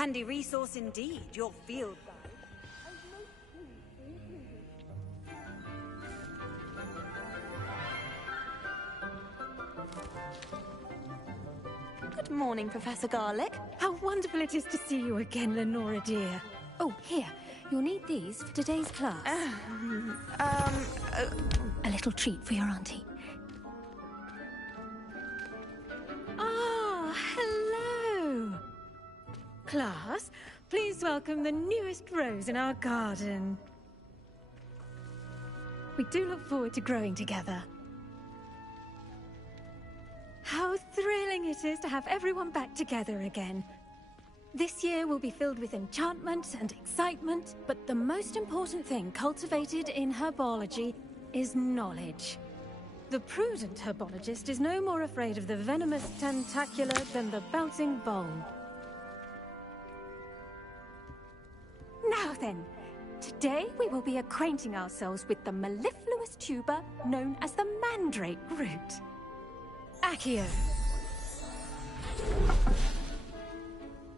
Handy resource indeed, your field guide. Good morning, Professor Garlic. How wonderful it is to see you again, Lenora dear. Oh, here. You'll need these for today's class. A little treat for your auntie. Ah, hello. Class, please welcome the newest rose in our garden. We do look forward to growing together. How thrilling it is to have everyone back together again. This year will be filled with enchantment and excitement, but the most important thing cultivated in herbology is knowledge. The prudent herbologist is no more afraid of the venomous tentacula than the bouncing bulb. Now then, today we will be acquainting ourselves with the mellifluous tuber known as the mandrake root. Accio.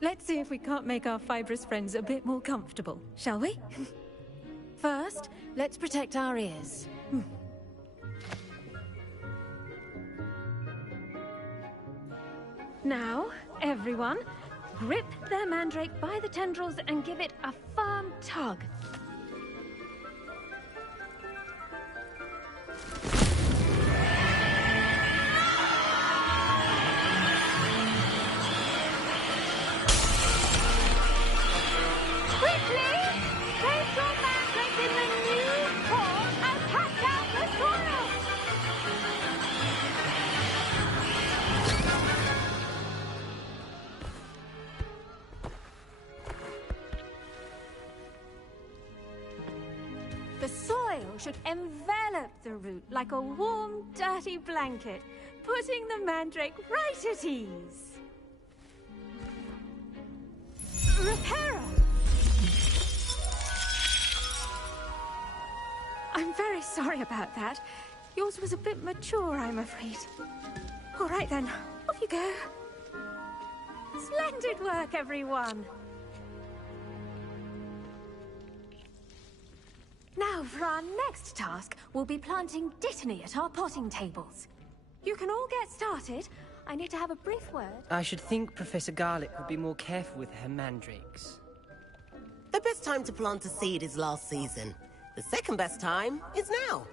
Let's see if we can't make our fibrous friends a bit more comfortable, shall we? First, let's protect our ears. Now, everyone, grip their mandrake by the tendrils and give it a firm tug. The soil should envelop the root like a warm, dirty blanket, putting the mandrake right at ease. Reparo! I'm very sorry about that. Yours was a bit mature, I'm afraid. All right then, off you go. Splendid work, everyone! Now, for our next task, we'll be planting Dittany at our potting tables. You can all get started. I need to have a brief word. I should think Professor Garlic would be more careful with her mandrakes. The best time to plant a seed is last season. The second best time is now.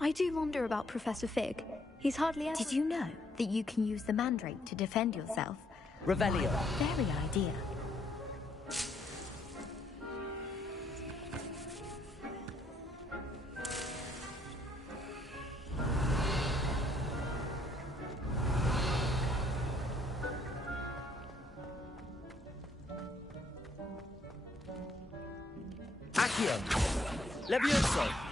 I do wonder about Professor Fig. He's hardly ever... Did you know that you can use the mandrake to defend yourself? Revelio. Very idea. Accio. Levioso.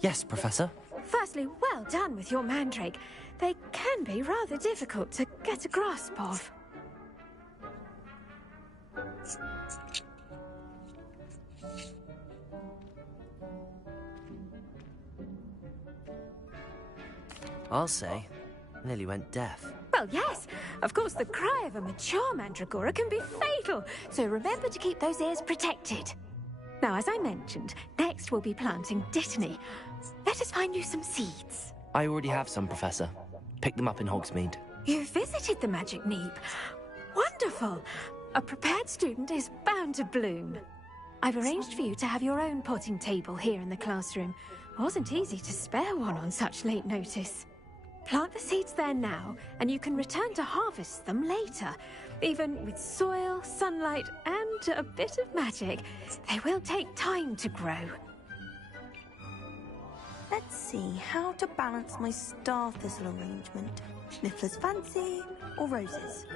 Yes, Professor. Firstly, well done with your mandrake. They can be rather difficult to get a grasp of. I'll say, nearly went deaf. Well, yes. Of course, the cry of a mature mandragora can be fatal, so remember to keep those ears protected. Now, as I mentioned, next we'll be planting Dittany. Let us find you some seeds. I already have some, Professor. Picked them up in Hogsmeade. You visited the Magic Neep. Wonderful. A prepared student is bound to bloom. I've arranged for you to have your own potting table here in the classroom. Wasn't easy to spare one on such late notice. Plant the seeds there now, and you can return to harvest them later. Even with soil, sunlight, and a bit of magic, they will take time to grow. Let's see how to balance my star thistle arrangement. Niffler's fancy or roses?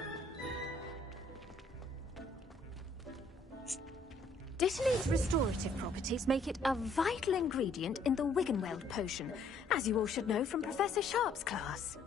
Dittany's restorative properties make it a vital ingredient in the Wiggenweld potion, as you all should know from Professor Sharp's class.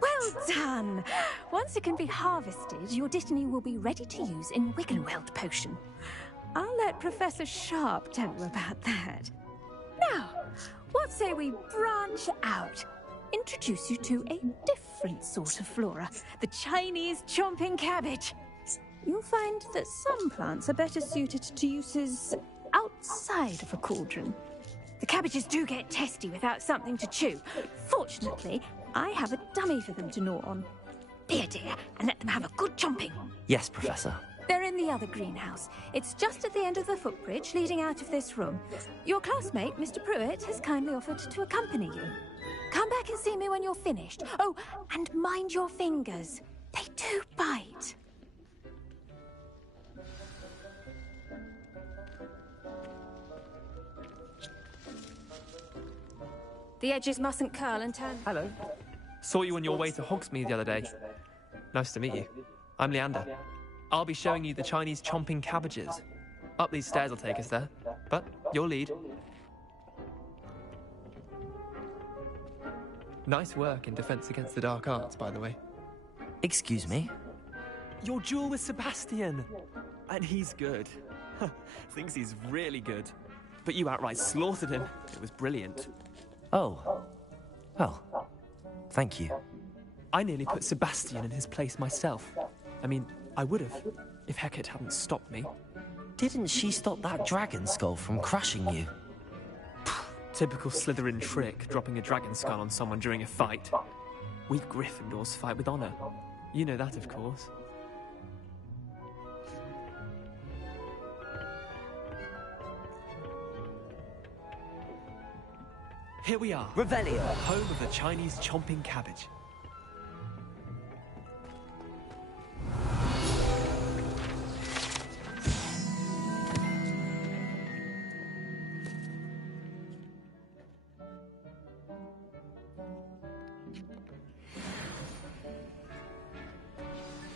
Well done! Once it can be harvested, your Dittany will be ready to use in Wiggenweld potion. I'll let Professor Sharp tell you about that. Now, what say we branch out? Introduce you to a different sort of flora, the Chinese chomping cabbage. You'll find that some plants are better suited to uses outside of a cauldron. The cabbages do get testy without something to chew. Fortunately, I have a dummy for them to gnaw on. Be a dear and let them have a good chomping. Yes, Professor. They're in the other greenhouse. It's just at the end of the footbridge leading out of this room. Your classmate, Mr. Pruitt, has kindly offered to accompany you. Come back and see me when you're finished. Oh, and mind your fingers. They do bite. The edges mustn't curl and turn. Hello. Saw you on your way to Hogsmeade the other day. Nice to meet you. I'm Leander. I'll be showing you the Chinese chomping cabbages. Up these stairs will take us there, but your lead. Nice work in Defense Against the Dark Arts, by the way. Excuse me? Your duel with Sebastian! And he's good. Thinks he's really good. But you outright slaughtered him. It was brilliant. Oh. Well, thank you. I nearly put Sebastian in his place myself. I mean, I would have, if Hecate hadn't stopped me. Didn't she stop that dragon skull from crushing you? Typical Slytherin trick, dropping a dragon skull on someone during a fight. We Gryffindors fight with honor. You know that, of course. Here we are. Revelio. Home of the Chinese chomping cabbage.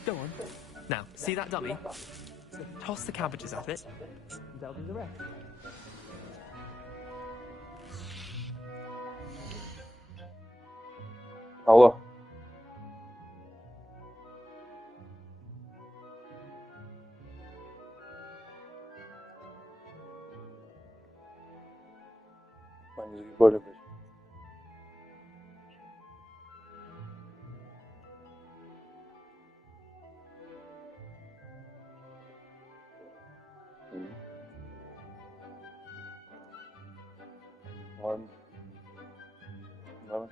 Go on. Now, see that dummy? Toss the cabbages at it. They'll do the rest. Алло. Они заебали, блядь. Ладно. Давай.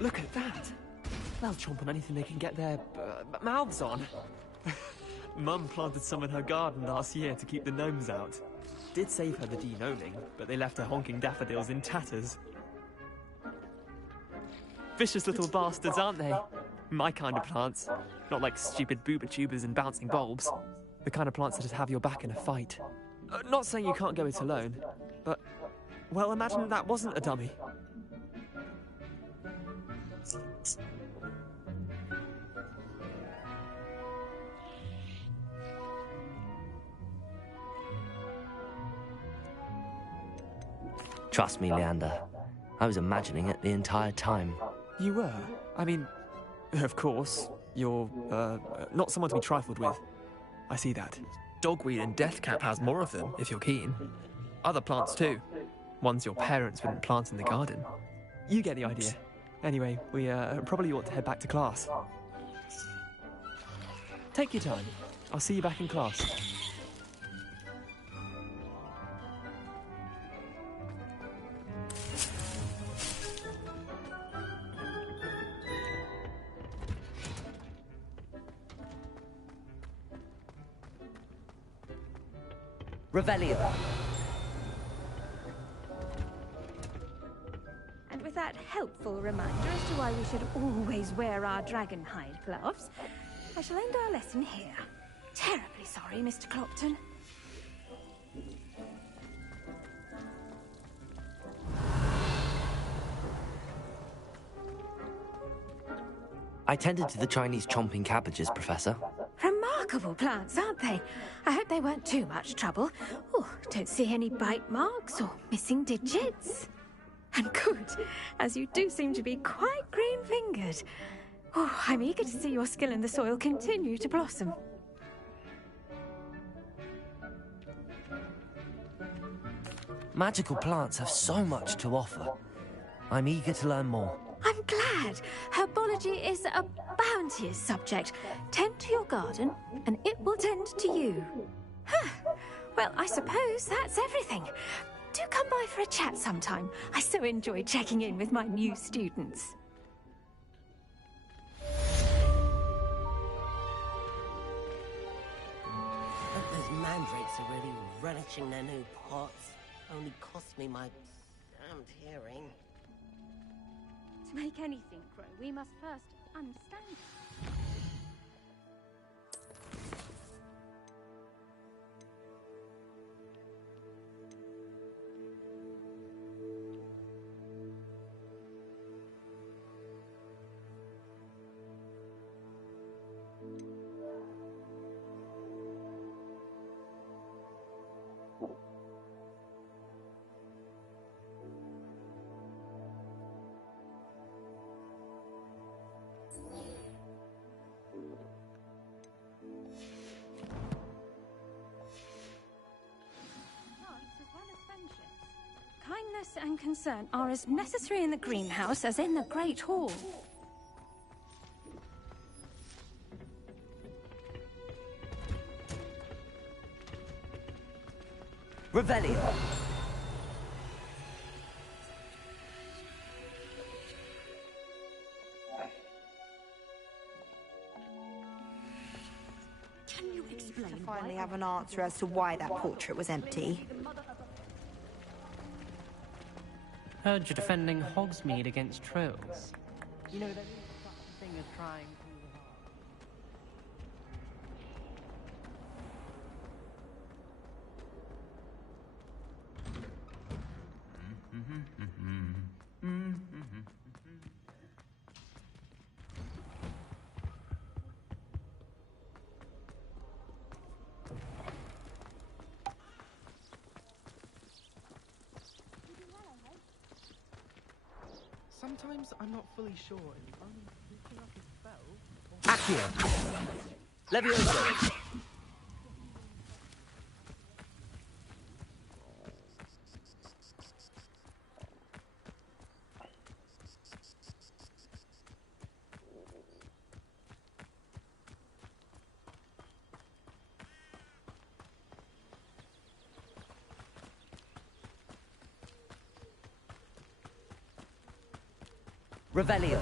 Look at that! They'll chomp on anything they can get their mouths on. Mum planted some in her garden last year to keep the gnomes out. Did save her the de-gnoming, but they left her honking daffodils in tatters. Vicious little bastards, aren't they? My kind of plants. Not like stupid booba tubers and bouncing bulbs. The kind of plants that just have your back in a fight. Not saying you can't go it alone, but... well, imagine that wasn't a dummy. Trust me, Leander. I was imagining it the entire time. You were? I mean, of course, you're, not someone to be trifled with. I see that. Dogweed and deathcap has more of them, if you're keen. Other plants too. Ones your parents wouldn't plant in the garden. You get the idea. Anyway, we, probably ought to head back to class. Take your time. I'll see you back in class. Revelio. And with that helpful reminder as to why we should always wear our dragon hide gloves, I shall end our lesson here. Terribly sorry, Mr. Clopton. I tended to the Chinese chomping cabbages, Professor. Remarkable plants, aren't they? I hope they weren't too much trouble. Oh, don't see any bite marks or missing digits. And good, as you do seem to be quite green-fingered. Oh, I'm eager to see your skill in the soil continue to blossom. Magical plants have so much to offer. I'm eager to learn more. I'm glad. Herbology is a bounteous subject. Tend to your garden, and it will tend to you. Huh. Well, I suppose that's everything. Do come by for a chat sometime. I so enjoy checking in with my new students. Those mandrakes are really relishing their new pots. Only cost me my damned hearing. To make anything grow, we must first understand it. Kindness and concern are as necessary in the greenhouse as in the Great Hall. Revelio. Can you explain To finally have an answer as to why that portrait was empty. Heard you're defending Hogsmeade against trolls. You know, there is such a thing as trying too hard. Sometimes I'm not fully sure if I'm picking up a spell Accio. Levioso. Revelio.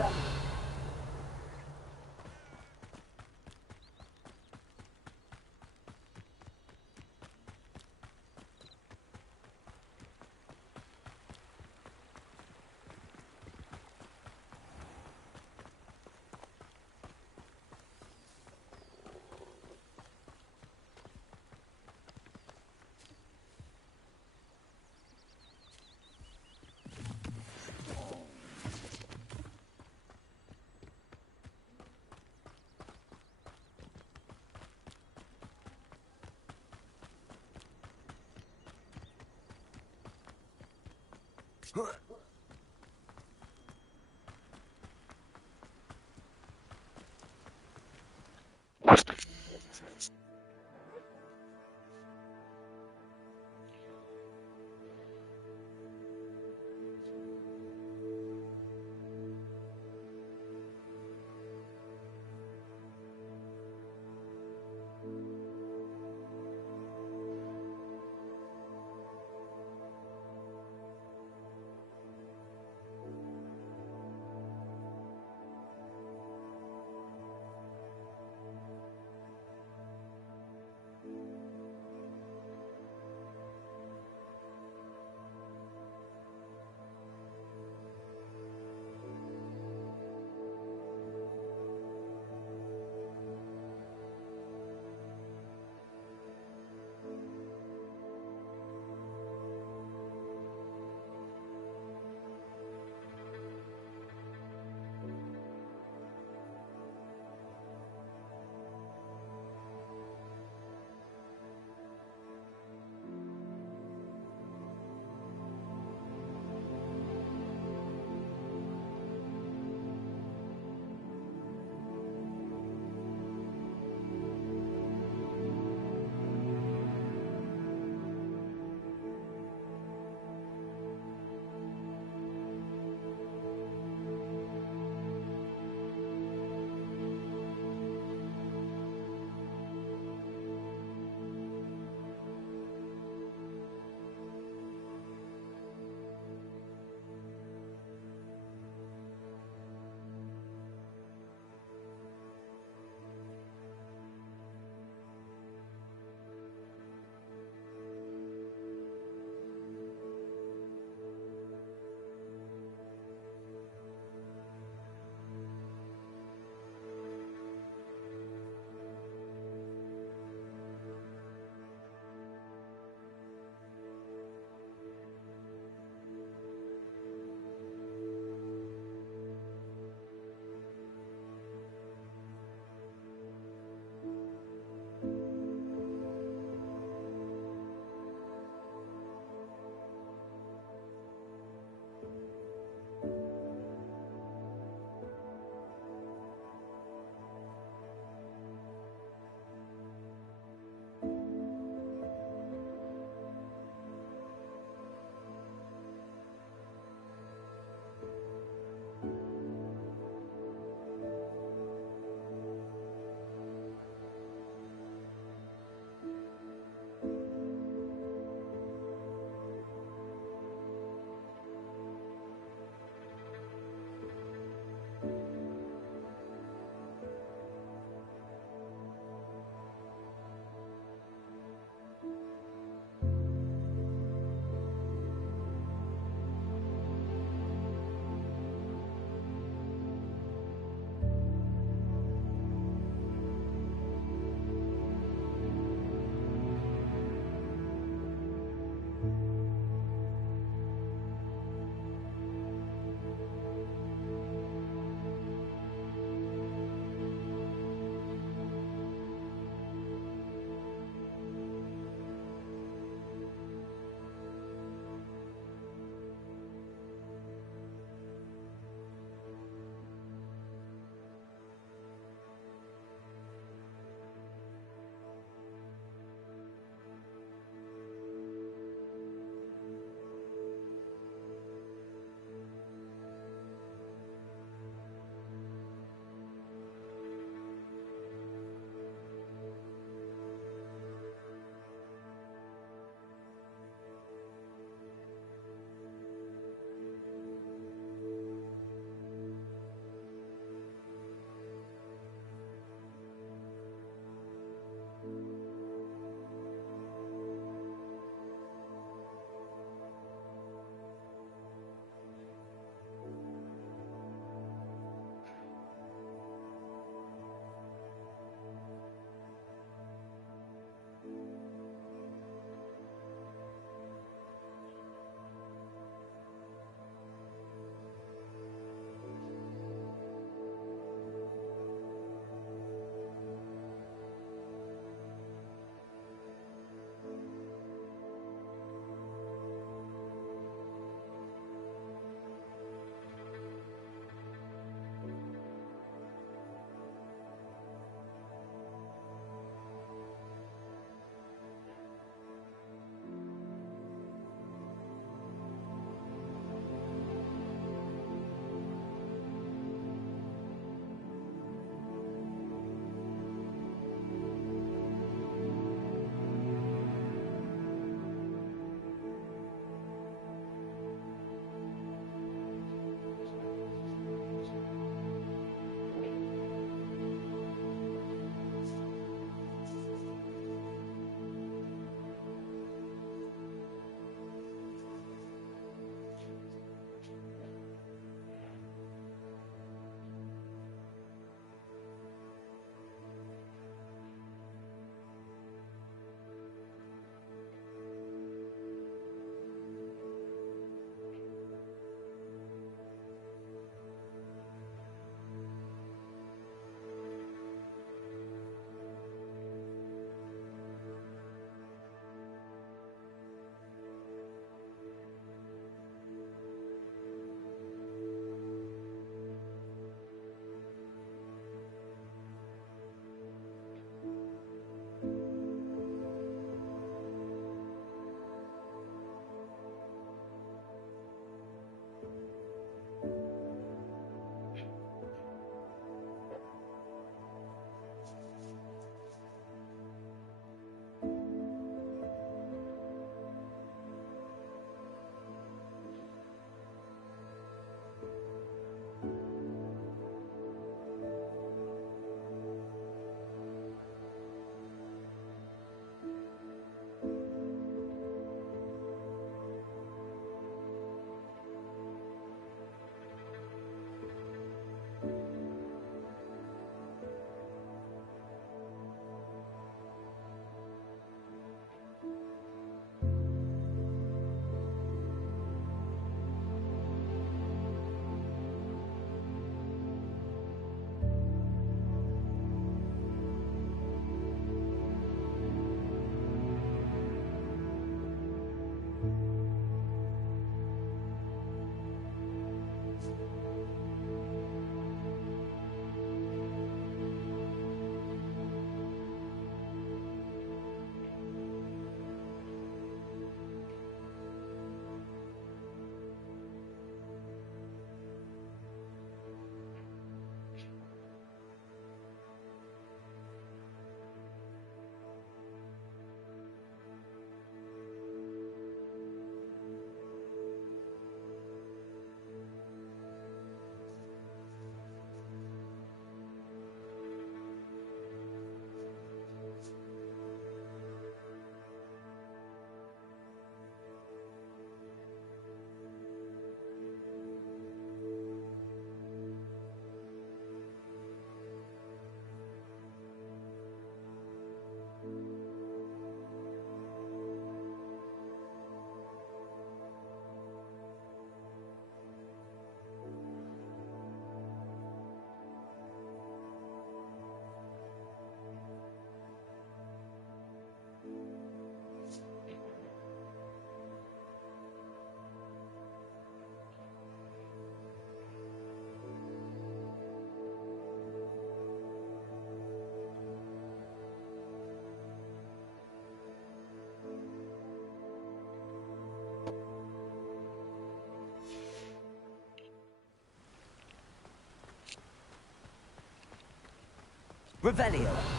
Revelio.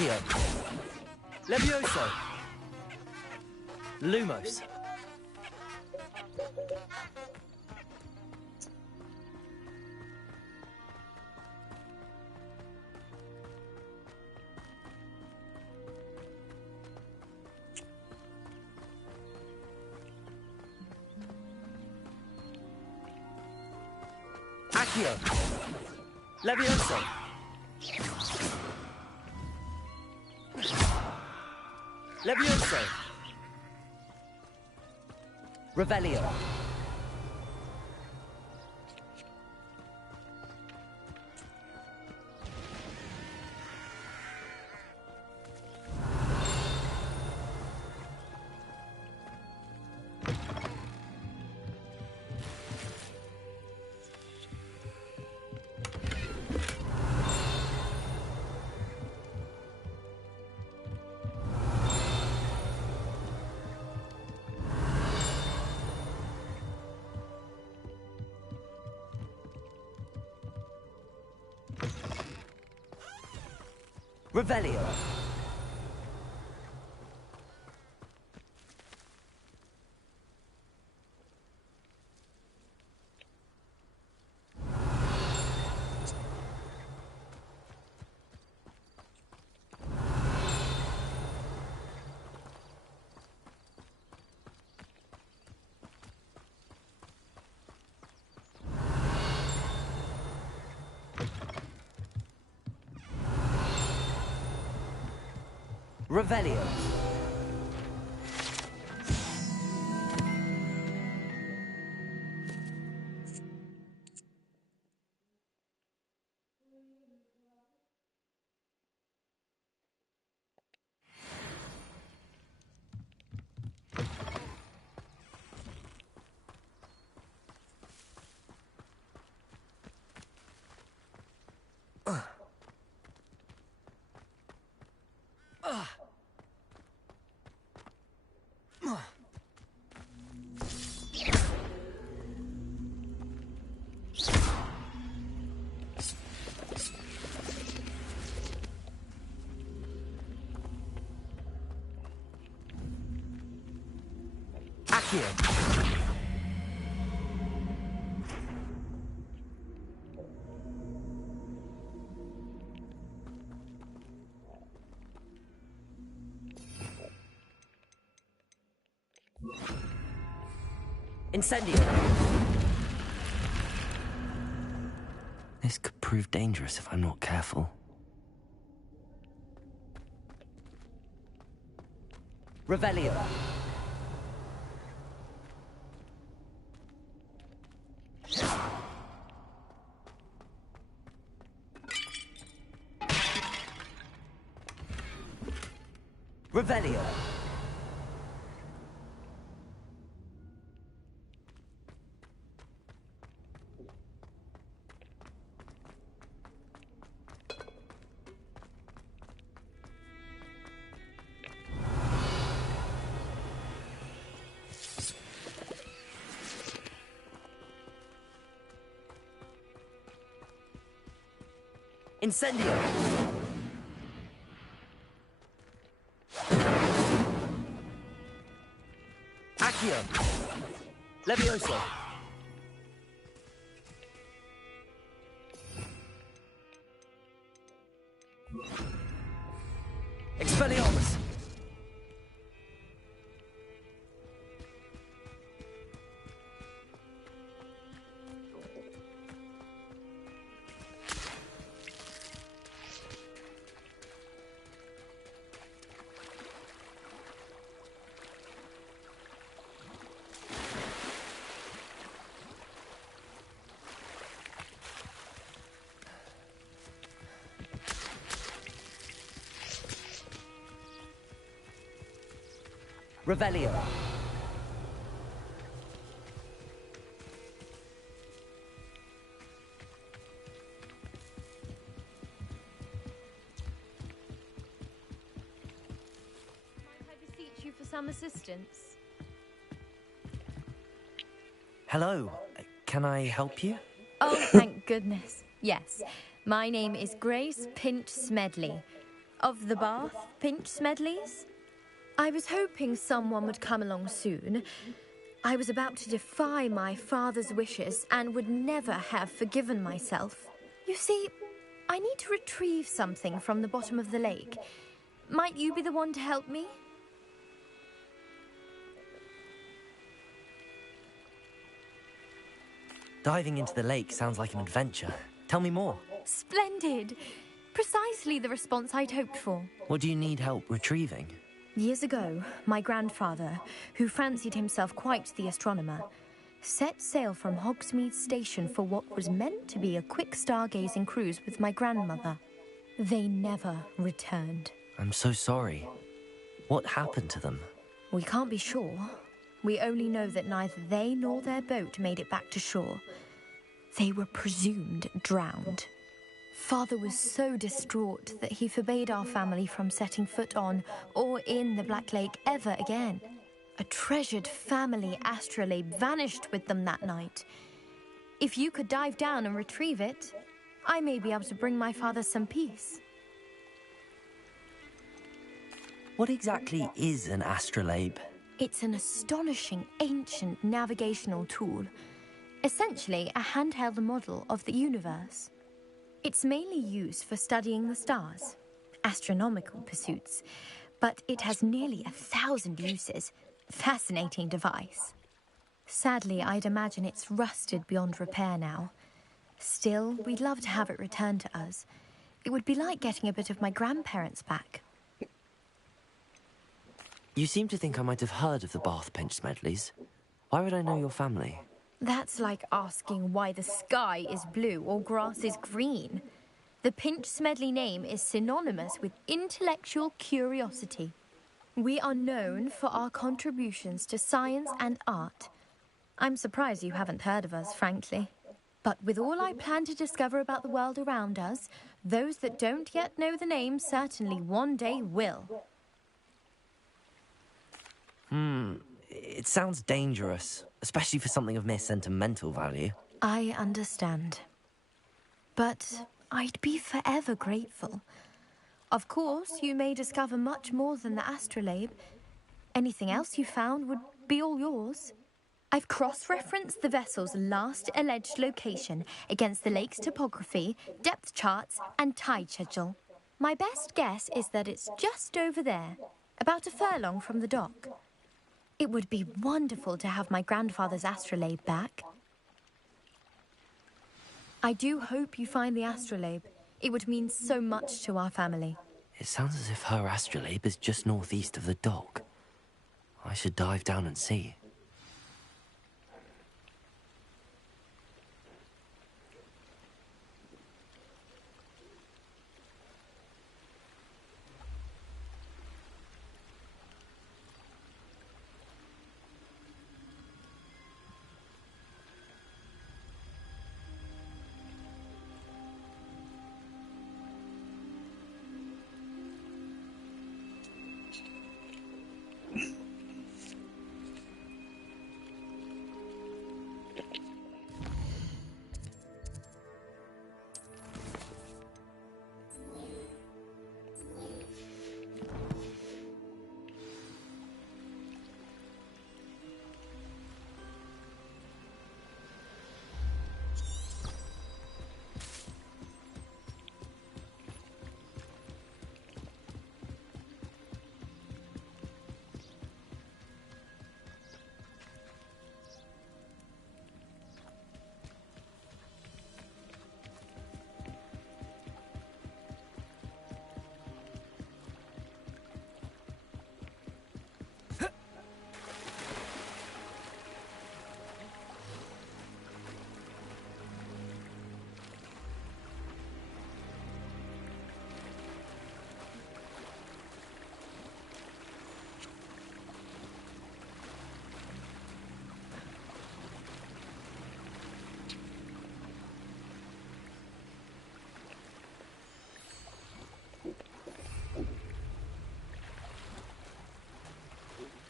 Accio. Levioso. Lumos. Accio. Levioso. Levioso. Revelio. Revelio. Revelio. Accio. Incendio. This could prove dangerous if I'm not careful. Revelio. Revelio. Incendio. Accio. Levioso. Expelliarmus. Revelio. I beseech you for some assistance? Hello. Can I help you? Oh, thank goodness. Yes. My name is Grace Pinch Smedley. Of the Bath Pinch Smedleys? I was hoping someone would come along soon. I was about to defy my father's wishes and would never have forgiven myself. You see, I need to retrieve something from the bottom of the lake. Might you be the one to help me? Diving into the lake sounds like an adventure. Tell me more. Splendid! Precisely the response I'd hoped for. What do you need help retrieving? Years ago, my grandfather, who fancied himself quite the astronomer, set sail from Hogsmeade Station for what was meant to be a quick stargazing cruise with my grandmother. They never returned. I'm so sorry. What happened to them? We can't be sure. We only know that neither they nor their boat made it back to shore. They were presumed drowned. Father was so distraught that he forbade our family from setting foot on or in the Black Lake ever again. A treasured family astrolabe vanished with them that night. If you could dive down and retrieve it, I may be able to bring my father some peace. What exactly is an astrolabe? It's an astonishing ancient navigational tool. Essentially, a handheld model of the universe. It's mainly used for studying the stars, astronomical pursuits, but it has nearly 1,000 uses. Fascinating device. Sadly, I'd imagine it's rusted beyond repair now. Still, we'd love to have it returned to us. It would be like getting a bit of my grandparents back. You seem to think I might have heard of the Bath Pinch Smedleys. Why would I know your family? That's like asking why the sky is blue or grass is green. The Pinch Smedley name is synonymous with intellectual curiosity. We are known for our contributions to science and art. I'm surprised you haven't heard of us, frankly. But with all I plan to discover about the world around us, those that don't yet know the name certainly one day will. It sounds dangerous, especially for something of mere sentimental value. I understand. But I'd be forever grateful. Of course, you may discover much more than the astrolabe. Anything else you found would be all yours. I've cross-referenced the vessel's last alleged location against the lake's topography, depth charts, and tide schedule. My best guess is that it's just over there, about a furlong from the dock. It would be wonderful to have my grandfather's astrolabe back. I do hope you find the astrolabe. It would mean so much to our family. It sounds as if her astrolabe is just northeast of the dock. I should dive down and see.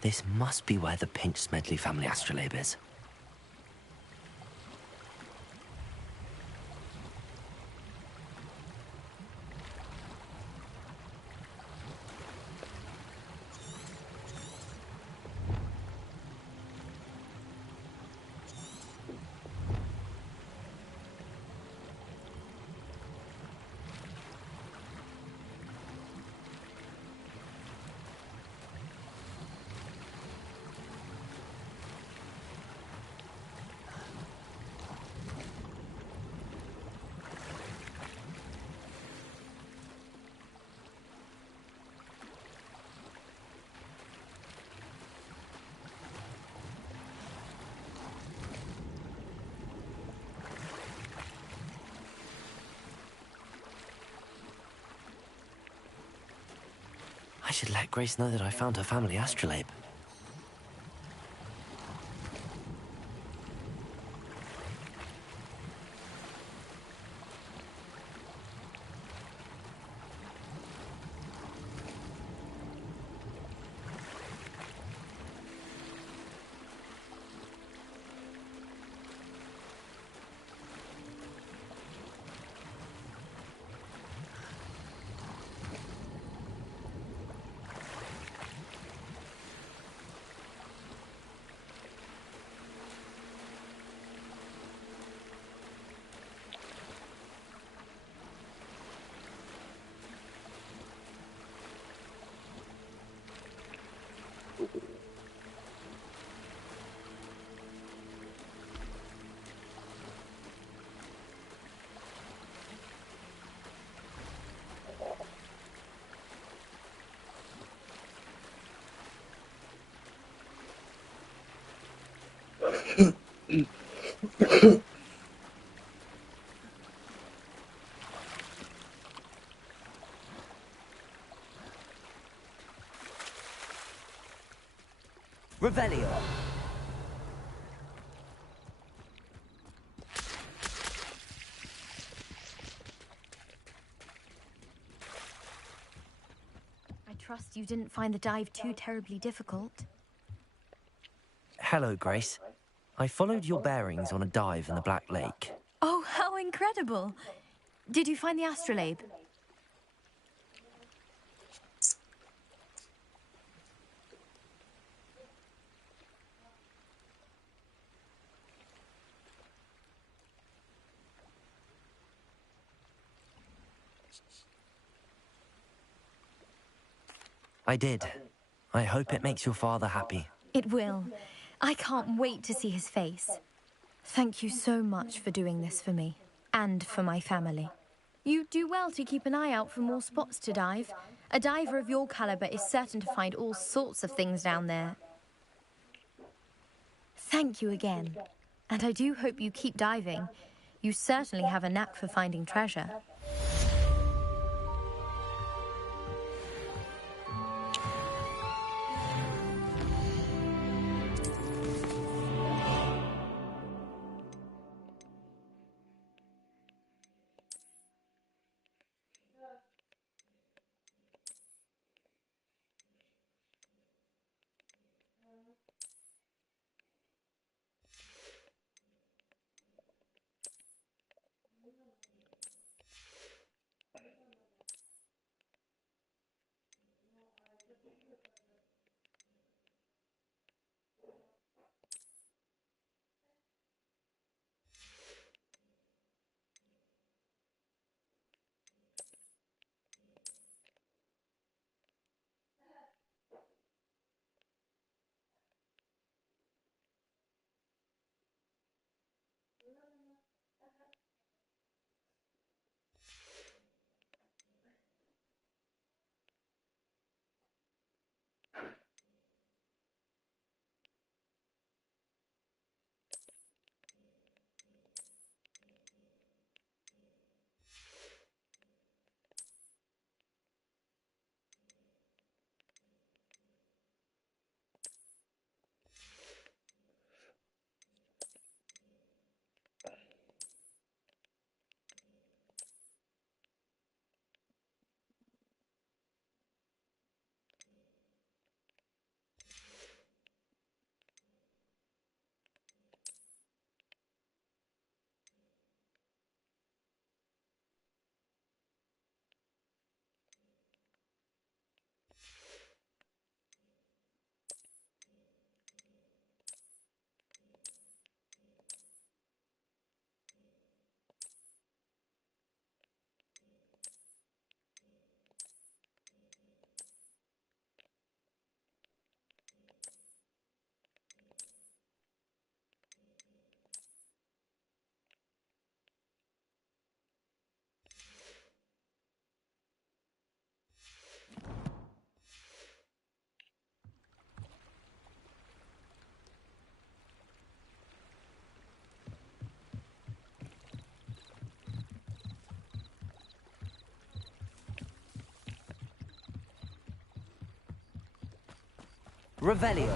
This must be where the Pinch Smedley family astrolabe is. I should let Grace know that I found her family astrolabe. Revelio. I trust you didn't find the dive too terribly difficult. Hello, Grace. I followed your bearings on a dive in the Black Lake. Oh, how incredible! Did you find the astrolabe? I did. I hope it makes your father happy. It will. I can't wait to see his face. Thank you so much for doing this for me, and for my family. You do well to keep an eye out for more spots to dive. A diver of your caliber is certain to find all sorts of things down there. Thank you again. And I do hope you keep diving. You certainly have a knack for finding treasure. Revelio.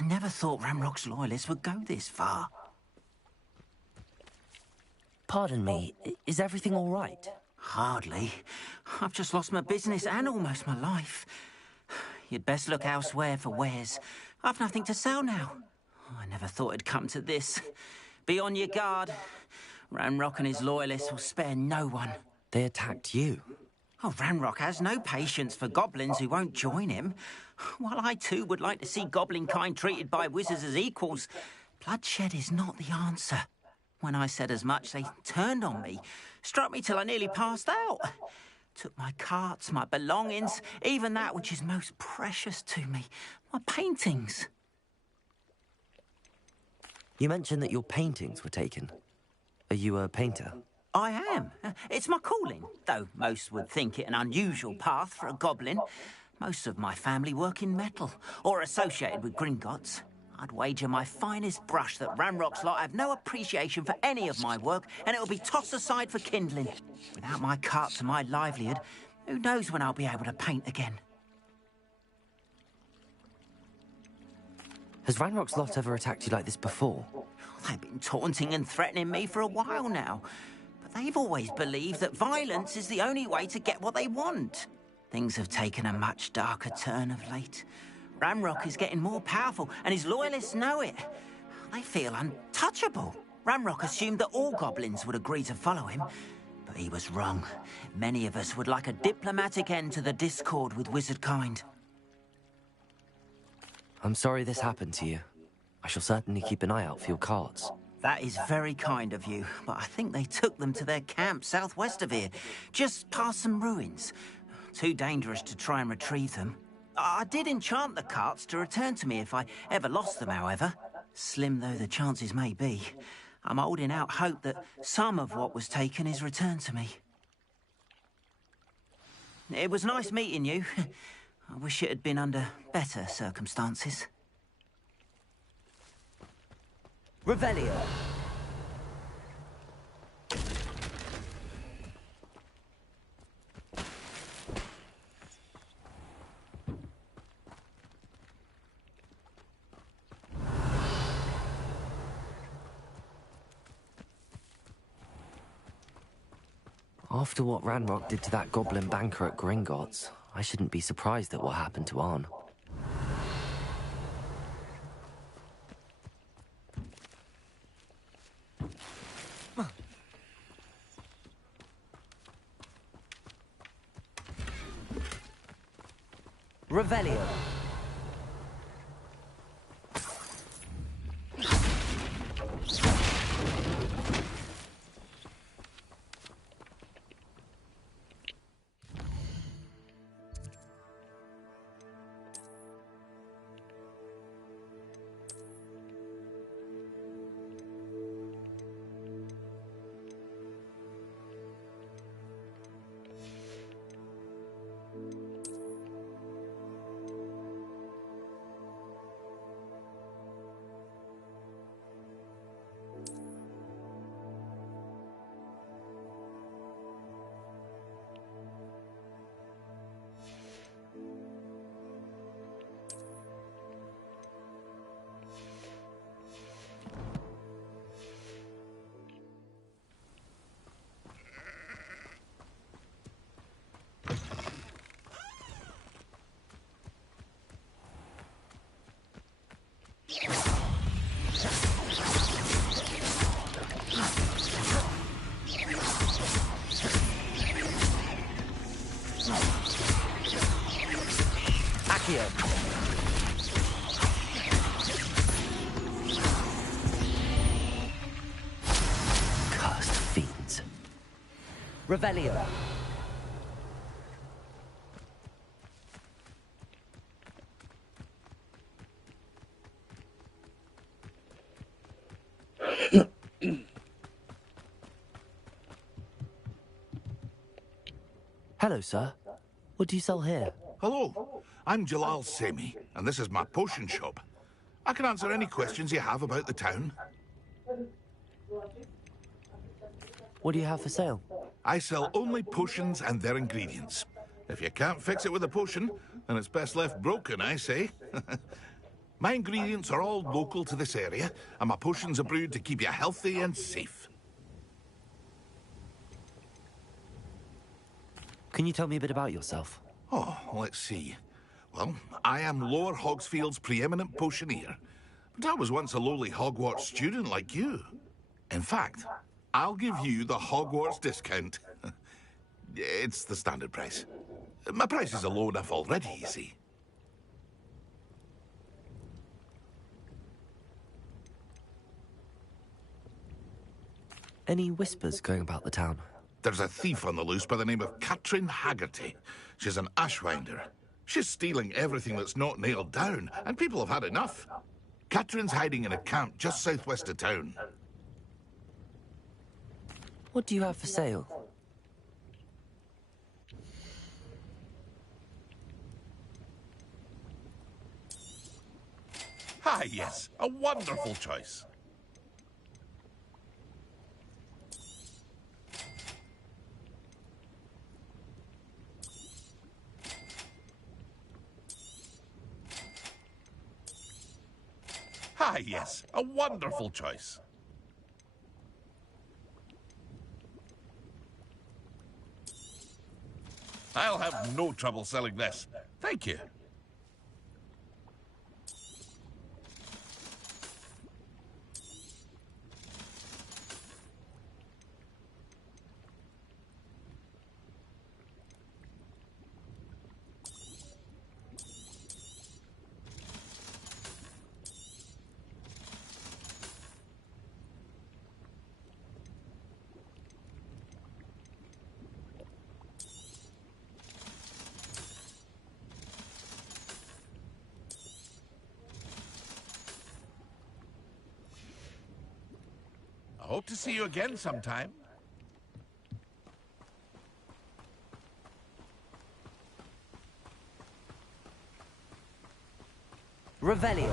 I never thought Ramrock's loyalists would go this far. Pardon me, is everything all right? Hardly. I've just lost my business and almost my life. You'd best look elsewhere for wares. I've nothing to sell now. I never thought it'd come to this. Be on your guard. Ramrock and his loyalists will spare no one. They attacked you? Oh, Ramrock has no patience for goblins who won't join him. While I too would like to see goblin kind treated by wizards as equals, bloodshed is not the answer. When I said as much, they turned on me, struck me till I nearly passed out. Took my carts, my belongings, even that which is most precious to me, my paintings. You mentioned that your paintings were taken. Are you a painter? I am. It's my calling, though most would think it an unusual path for a goblin. Most of my family work in metal, or associated with Gringotts. I'd wager my finest brush that Ramrock's lot have no appreciation for any of my work, and it'll be tossed aside for kindling. Without my carts and my livelihood, who knows when I'll be able to paint again? Has Ranrock's lot ever attacked you like this before? They've been taunting and threatening me for a while now. But they've always believed that violence is the only way to get what they want. Things have taken a much darker turn of late. Ramrock is getting more powerful, and his loyalists know it. They feel untouchable. Ramrock assumed that all goblins would agree to follow him, but he was wrong. Many of us would like a diplomatic end to the discord with wizard kind. I'm sorry this happened to you. I shall certainly keep an eye out for your carts. That is very kind of you, but I think they took them to their camp southwest of here, just past some ruins. Too dangerous to try and retrieve them. I did enchant the carts to return to me if I ever lost them, however. Slim though the chances may be, I'm holding out hope that some of what was taken is returned to me. It was nice meeting you. I wish it had been under better circumstances. Revelio. After what Ranrock did to that goblin banker at Gringotts, I shouldn't be surprised at what happened to Arn. Revelio. Cursed fiends. Revelio. Hello, sir. What do you sell here? Hello, I'm Jalal Semi, and this is my potion shop. I can answer any questions you have about the town. What do you have for sale? I sell only potions and their ingredients. If you can't fix it with a potion, then it's best left broken, I say. My ingredients are all local to this area, and my potions are brewed to keep you healthy and safe. Can you tell me a bit about yourself? Oh, let's see. Well, I am Lower Hogsfield's preeminent potioneer. But I was once a lowly Hogwarts student like you. In fact, I'll give you the Hogwarts discount. It's the standard price. My prices are low enough already, you see. Any whispers going about the town? There's a thief on the loose by the name of Catrin Haggerty. She's an ashwinder. She's stealing everything that's not nailed down, and people have had enough. Catrin's hiding in a camp just southwest of town. What do you have for sale? Ah, yes, a wonderful choice. Ah, yes, a wonderful choice. I'll have no trouble selling this. Thank you. I hope to see you again sometime. Revelio.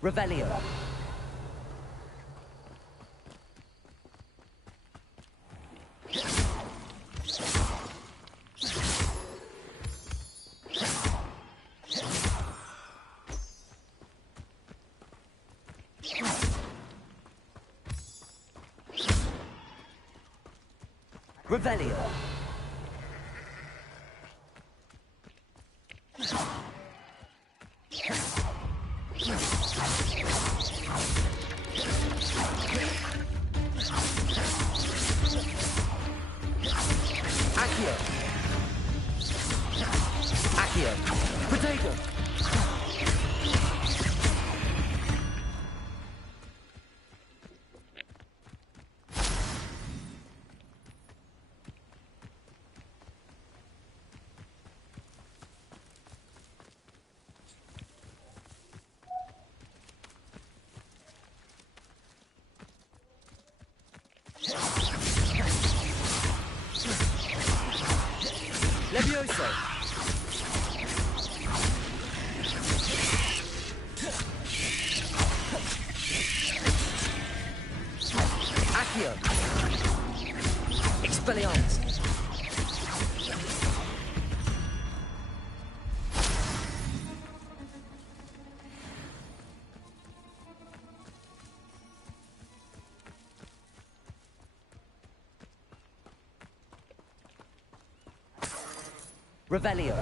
Revelio. Revelio. Accio. Accio. Potato. Levioso. Accio. Expelliarmus. Revelio.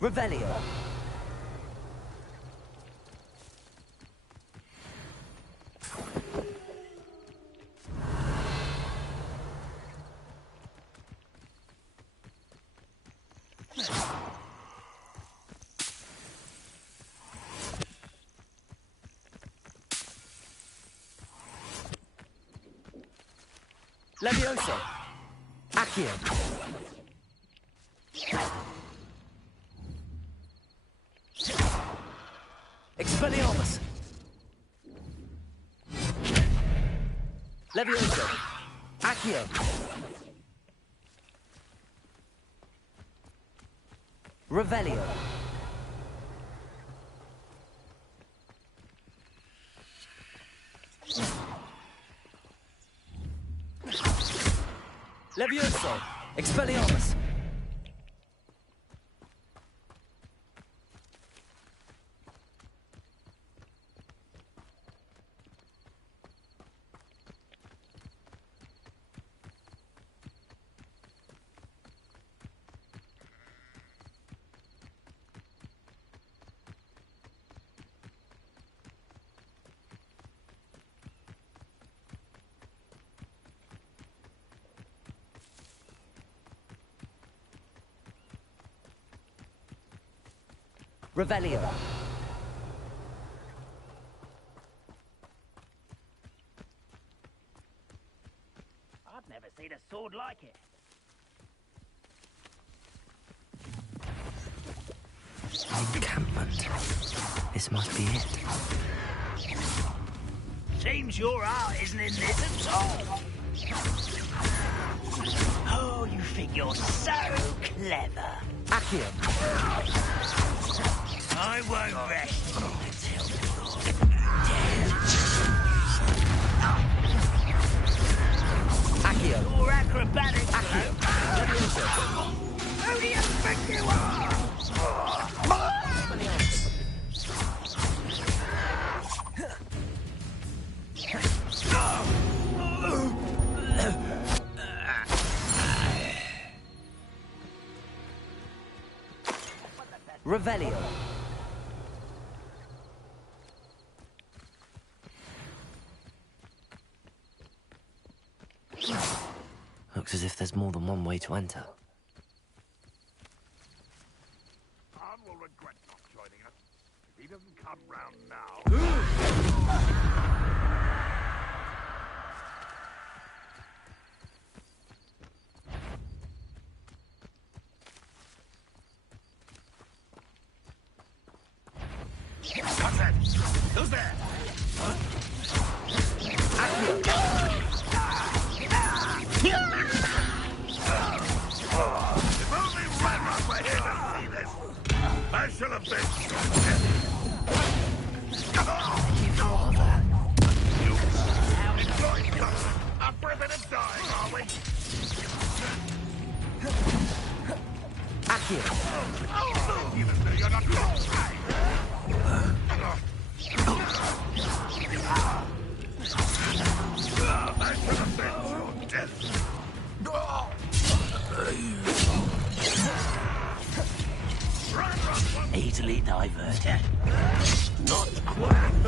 Revelio. Levioso. Accio. Expelliarmus. Levioso. Accio. Revelio. Levioso. Expelliarmus. Revelio. I've never seen a sword like it. Encampment. This must be it. Seems your art isn't in this at all. Oh, you think you're so clever. Accio. I won't rest until you're dead. Accio. Your acrobatics. Accio. Who do you think you are? Revelio. Looks as if there's more than one way to enter. Khan will regret not joining us if he doesn't come round now. Who's there? If only Ranrock were here to see this. I should have been. You enjoy government. A primitive dying, are we? Accio. Even though you're not I should have been your death. Easily diverted. Not quite.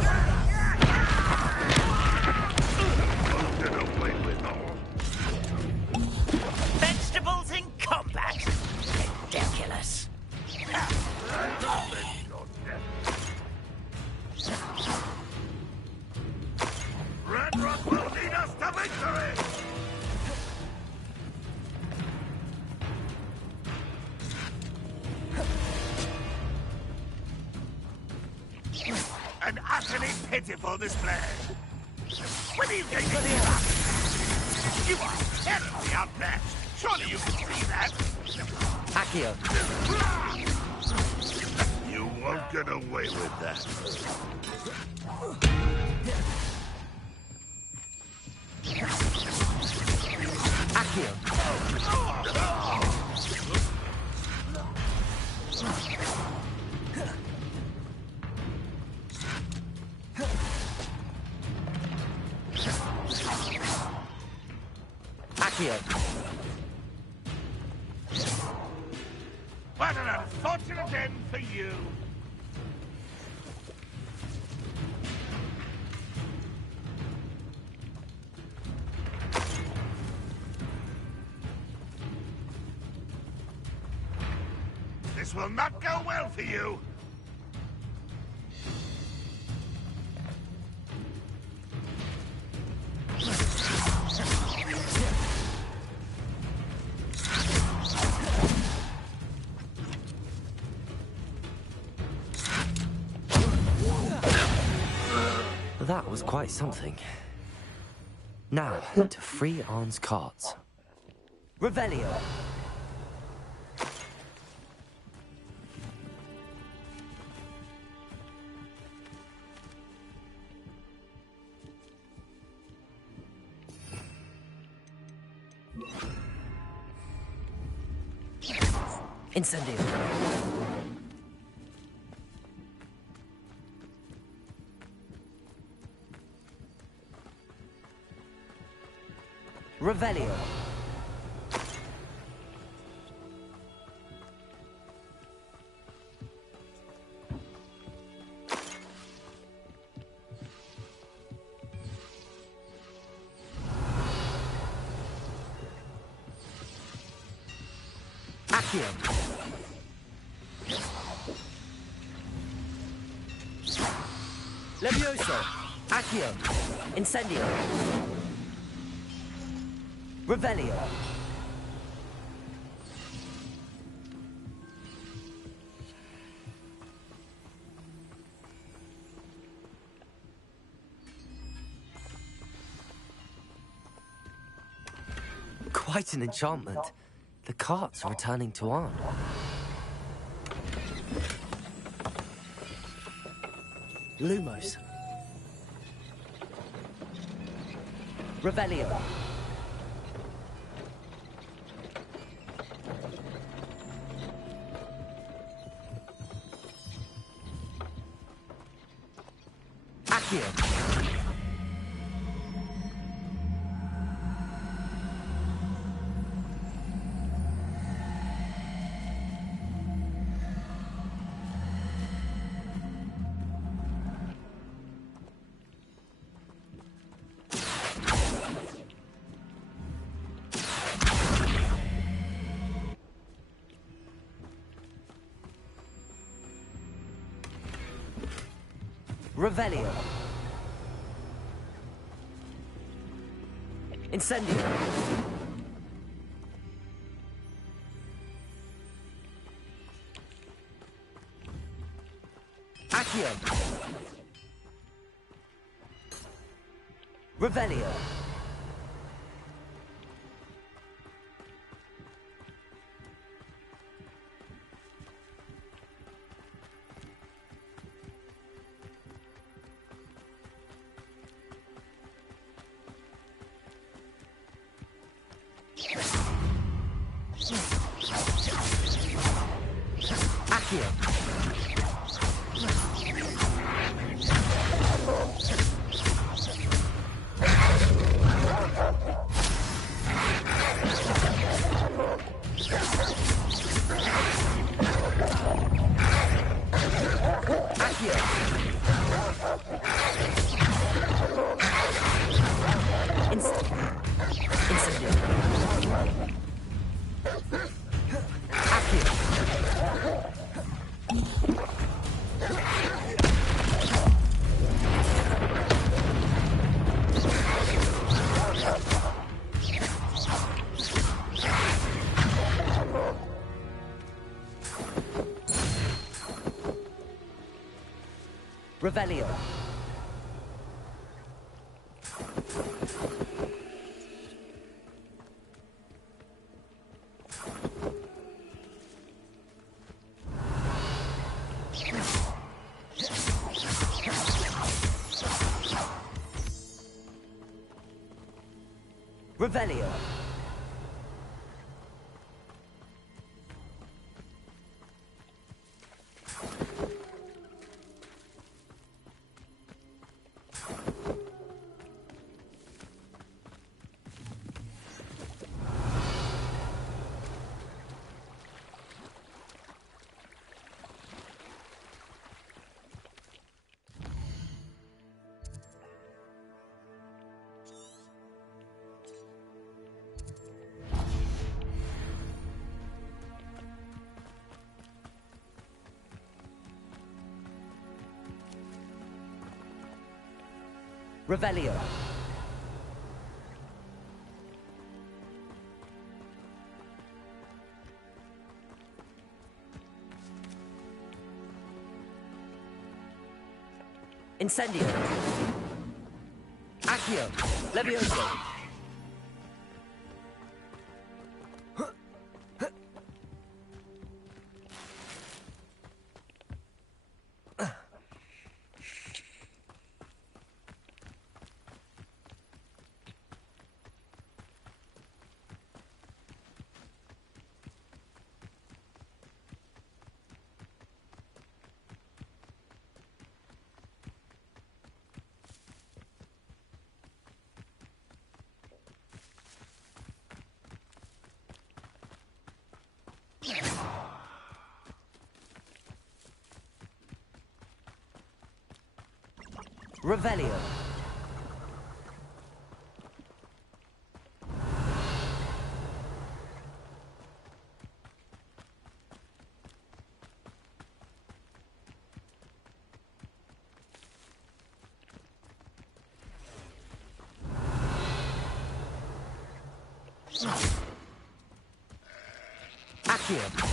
pitiful display. When are you going to give up? You are terribly outmatched. Surely you can see that. Accio. You won't get away with that. Accio. Accio. What an unfortunate end for you. This will not go well for you. That was quite something. Now, to free Arn's carts. Revelio. Incendio. Revelio. Accio. Levioso. Accio. Incendio. Revelio. Quite an enchantment. The carts are returning to Arn. Lumos. Revelio. Accio. Revelio. Incendio. Accio. Revelio. Accio. Revelio. Revelio. Revelio. Incendio. Accio. Levioso. Revelio. Accio.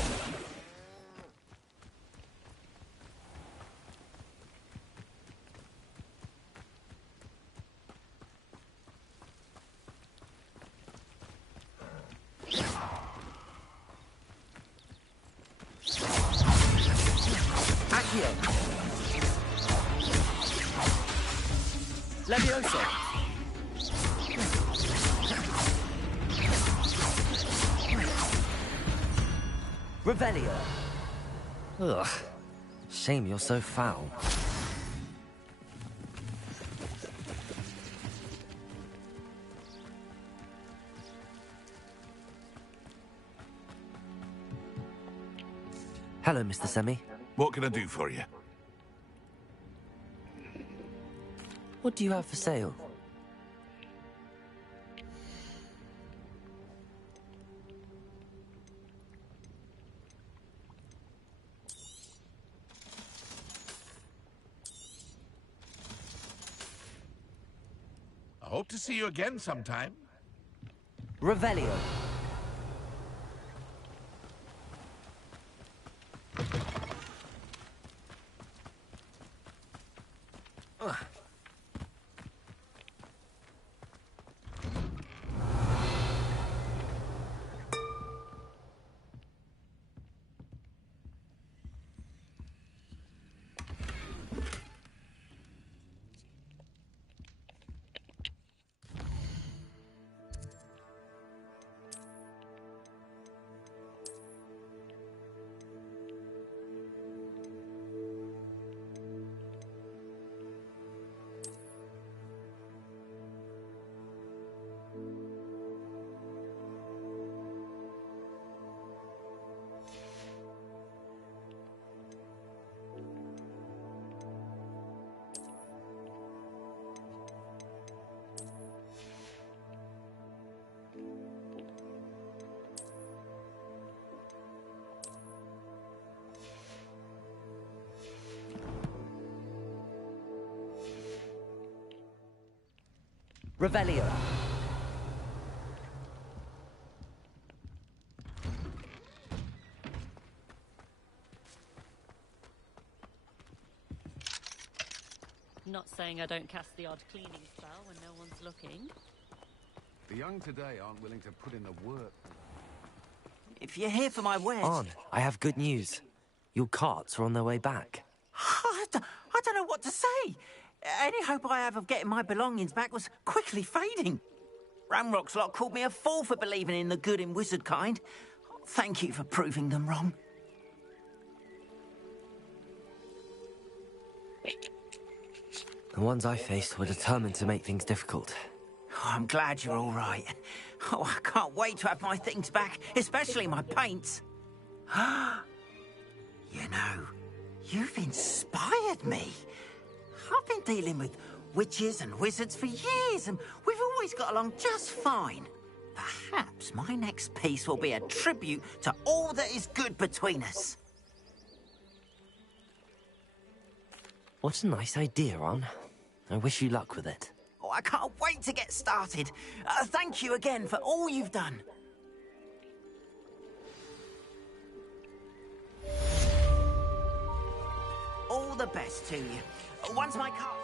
Levioso. Revelio. Ugh. Shame you're so foul. Hello, Mr. Semi. What can I do for you? What do you have for sale? I hope to see you again sometime. Revelio. Revelio. Not saying I don't cast the odd cleaning spell when no one's looking. The young today aren't willing to put in the work. If you're here for my wares... On, I have good news. Your carts are on their way back. I don't know what to say. Any hope I have of getting my belongings back was quickly fading. Ramrock's lot called me a fool for believing in the good in wizard kind. Thank you for proving them wrong. The ones I faced were determined to make things difficult. Oh, I'm glad you're all right. Oh, I can't wait to have my things back, especially my paints. You know, you've inspired me. I've been dealing with witches and wizards for years, and we've always got along just fine. Perhaps my next piece will be a tribute to all that is good between us. What a nice idea, Ron. I wish you luck with it. Oh, I can't wait to get started. Thank you again for all you've done. All the best to you. Once my car...